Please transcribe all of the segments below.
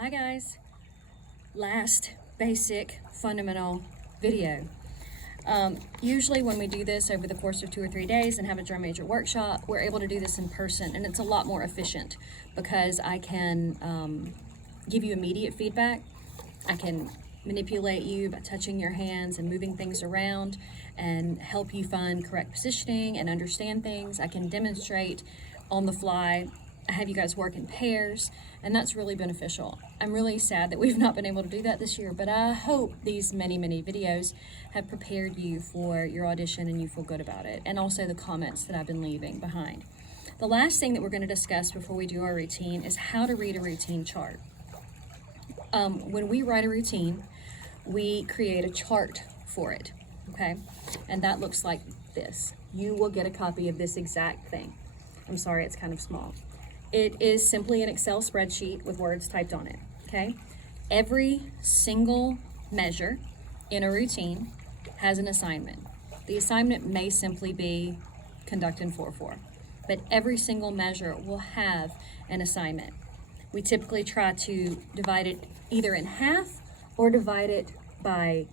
Hi guys, last basic fundamental video. Usually when we do this over the course of 2 or 3 days and have a drum major workshop, we're able to do this in person, and it's a lot more efficient because I can give you immediate feedback. I can manipulate you by touching your hands and moving things around and help you find correct positioning and understand things. I can demonstrate on the fly. I have you guys work in pairs, and that's really beneficial. I'm really sad that we've not been able to do that this year, but I hope these many videos have prepared you for your audition and you feel good about it, and also the comments that I've been leaving behind. The last thing that we're going to discuss before we do our routine is how to read a routine chart. When we write a routine, we create a chart for it, okay? And that looks like this. You will get a copy of this exact thing. I'm sorry, it's kind of small. It is simply an Excel spreadsheet with words typed on it, okay? Every single measure in a routine has an assignment. The assignment may simply be conduct in 4/4, but every single measure will have an assignment. We typically try to divide it either in half or divide it by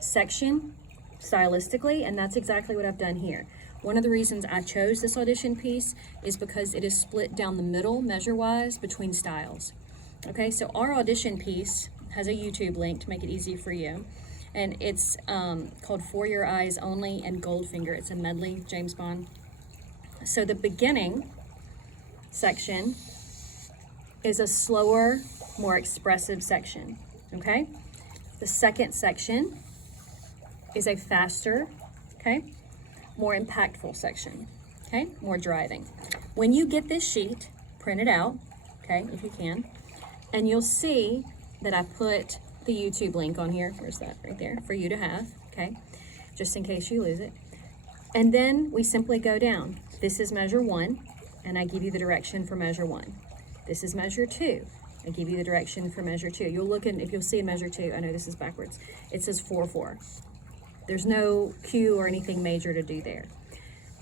section stylistically, and that's exactly what I've done here. One of the reasons I chose this audition piece is because it is split down the middle measure-wise between styles. Okay, so our audition piece has a YouTube link to make it easy for you, and it's called For Your Eyes Only and Goldfinger. It's a medley, James Bond. So the beginning section is a slower, more expressive section, okay? The second section is a faster, okay, more impactful section, okay, more driving. When you get this sheet, print it out, okay, if you can, and you'll see that I put the YouTube link on here. Where's that? Right there, for you to have, okay, just in case you lose it. And then we simply go down. This is measure 1, and I give you the direction for measure 1. This is measure 2. I give you the direction for measure 2. You'll look in, if you'll see in measure 2, I know this is backwards, it says 4/4. There's no cue or anything major to do there.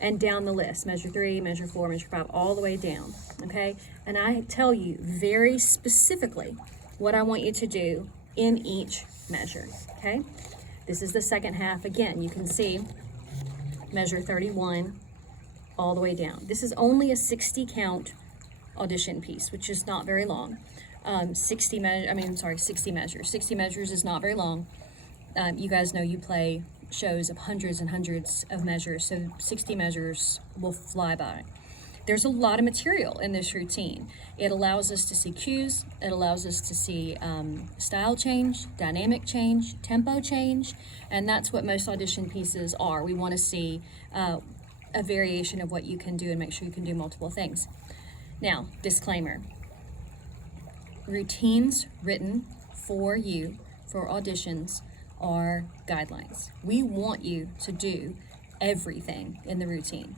And down the list, measure 3, measure 4, measure 5, all the way down, okay? And I tell you very specifically what I want you to do in each measure, okay? This is the second half. Again, you can see measure 31 all the way down. This is only a 60 count audition piece, which is not very long. 60 measures. 60 measures is not very long. You guys know you play shows of hundreds and hundreds of measures, so 60 measures will fly by. There's a lot of material in this routine. It allows us to see cues, it allows us to see style change, dynamic change, tempo change, and that's what most audition pieces are. We want to see a variation of what you can do and make sure you can do multiple things. Now, disclaimer. Routines written for you for auditions are guidelines. We want you to do everything in the routine.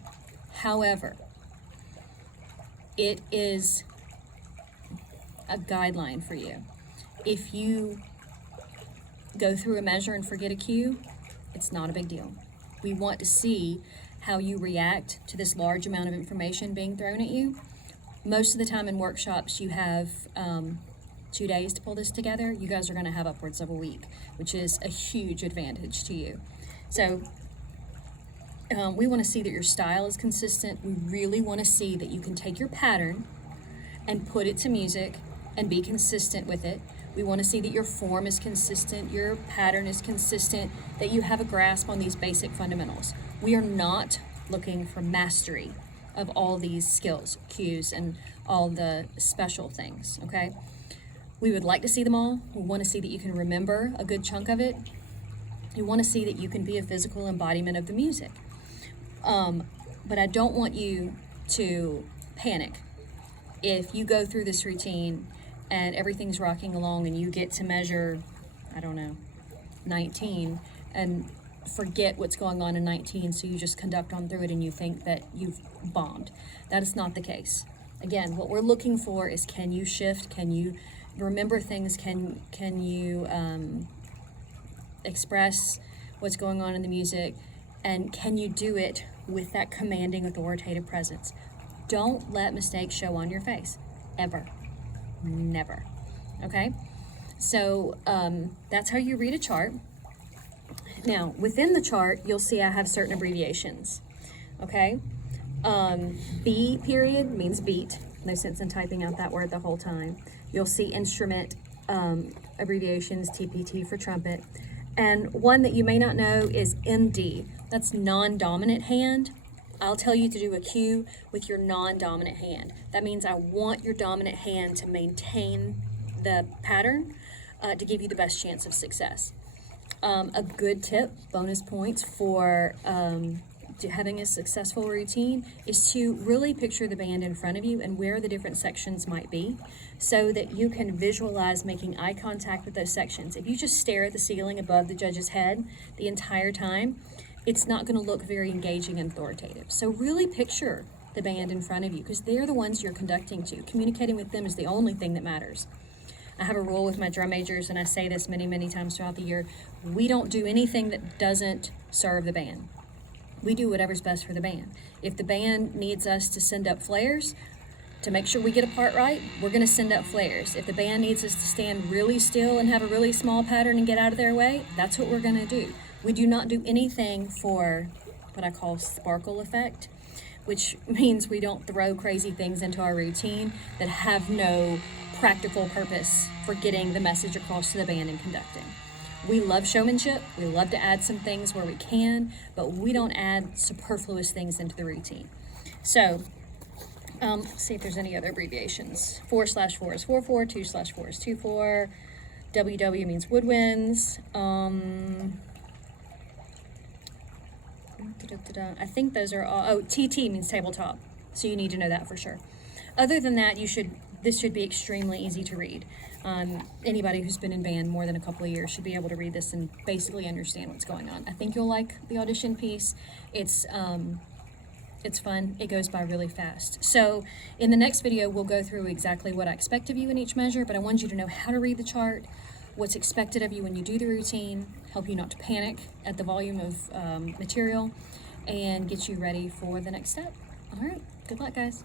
However, it is a guideline for you. If you go through a measure and forget a cue, it's not a big deal. We want to see how you react to this large amount of information being thrown at you. Most of the time in workshops, you have 2 days to pull this together. You guys are going to have upwards of a week, which is a huge advantage to you. So we want to see that your style is consistent. We really want to see that you can take your pattern and put it to music and be consistent with it. We want to see that your form is consistent, your pattern is consistent, that you have a grasp on these basic fundamentals. We are not looking for mastery of all these skills, cues, and all the special things, okay? We would like to see them all. We want to see that you can remember a good chunk of it. We want to see that you can be a physical embodiment of the music. But I don't want you to panic if you go through this routine and everything's rocking along and you get to measure, 19, and forget what's going on in 19, so you just conduct on through it and you think that you've bombed. That is not the case. Again, what we're looking for is, can you shift? Can you remember things? Can you express what's going on in the music? And can you do it with that commanding, authoritative presence? Don't let mistakes show on your face, ever. Never. okay? So that's how you read a chart. Now, within the chart, you'll see I have certain abbreviations, okay? B period means beat. No sense in typing out that word the whole time. You'll see instrument abbreviations, TPT for trumpet. And one that you may not know is MD. That's non-dominant hand. I'll tell you to do a cue with your non-dominant hand. That means I want your dominant hand to maintain the pattern to give you the best chance of success. A good tip, bonus points for having a successful routine, is to really picture the band in front of you and where the different sections might be, so that you can visualize making eye contact with those sections. If you just stare at the ceiling above the judge's head the entire time, it's not going to look very engaging and authoritative. So really picture the band in front of you, because they're the ones you're conducting to. Communicating with them is the only thing that matters. I have a rule with my drum majors, and I say this many, many times throughout the year. We don't do anything that doesn't serve the band. We do whatever's best for the band. If the band needs us to send up flares to make sure we get a part right, we're going to send up flares. If the band needs us to stand really still and have a really small pattern and get out of their way, that's what we're going to do. We do not do anything for what I call sparkle effect, which means we don't throw crazy things into our routine that have no practical purpose for getting the message across to the band and conducting. We love showmanship. We love to add some things where we can, but we don't add superfluous things into the routine. So, let's see if there's any other abbreviations. 4/4 is 4/4, 2/4 is 2/4. WW means woodwinds. I think those are all. Oh, TT means tabletop. So you need to know that for sure. Other than that, this should be extremely easy to read. Anybody who's been in band more than a couple of years should be able to read this and basically understand what's going on. I think you'll like the audition piece. It's fun. It goes by really fast. So in the next video, we'll go through exactly what I expect of you in each measure, but I want you to know how to read the chart, what's expected of you when you do the routine, help you not to panic at the volume of material, and get you ready for the next step. All right. Good luck, guys.